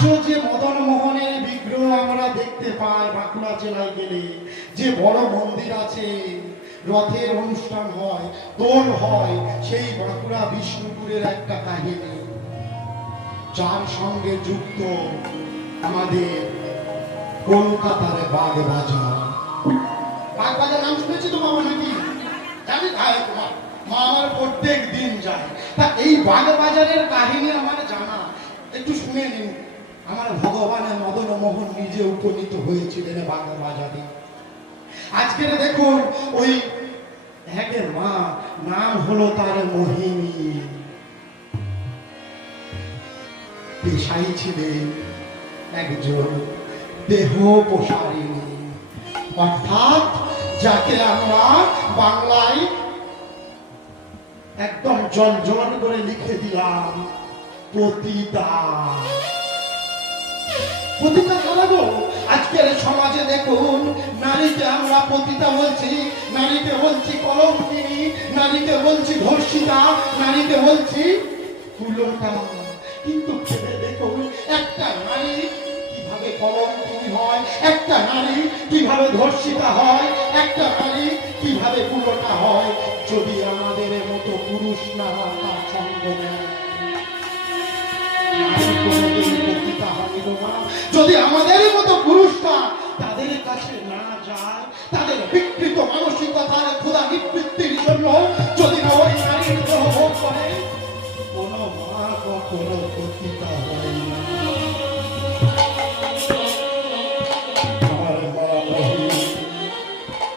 আজও যে মদন মোহনের বিগ্রহ আমরা দেখতে পাই বাঁকুড়া জেলায় গেলে, যে বড় মন্দির আছে, রথের অনুষ্ঠান হয়, দোল হয়, সেই বাঁকুড়া বিষ্ণুপুরের একটা কাহিনী। যার সঙ্গে যুক্ত আমাদের কলকাতার বাগ বাজার বাগ বাজার নাম শুনেছি তো বাবা নাকি? জানি ভাই তোমার। মা আমার প্রত্যেক দিন যায়। তা এই বাগ বাজারের কাহিনী আমার জানা। একটু শুনে নিন। আমার ভগবানের মদন মোহন নিজে উপনীত হয়েছিলেন বাগ বাজারে আজকের দেখুন, ওই একের মা, নাম হলো তার মোহিনী। পেশাই ছিলেন একজন দেহ প্রসারিণী অর্থাৎ যাকে আমরা বাংলায় একদম জল জল করে লিখে দিলাম পতিতা পতিতা? আজকের সমাজে দেখুন, নারীকে আমরা পতিতা বলছি, নারীকে বলছি নারীকে বলছি ধর্ষিতা, নারীকে বলছি কিন্তু ভেবে দেখুন, একটা নারী কীভাবে কলঙ্কিনী হয়, একটা নারী কীভাবে ধর্ষিতা হয়, একটা নারী কীভাবে কুলটা হয়, যদি আমাদের মতো পুরুষ না তার সঙ্গ যদি আমাদের মতো পুরুষরা তাদের কাছে না যায় তাদের বিকৃত মানসিকতার ক্ষুদা বিকৃত জন্য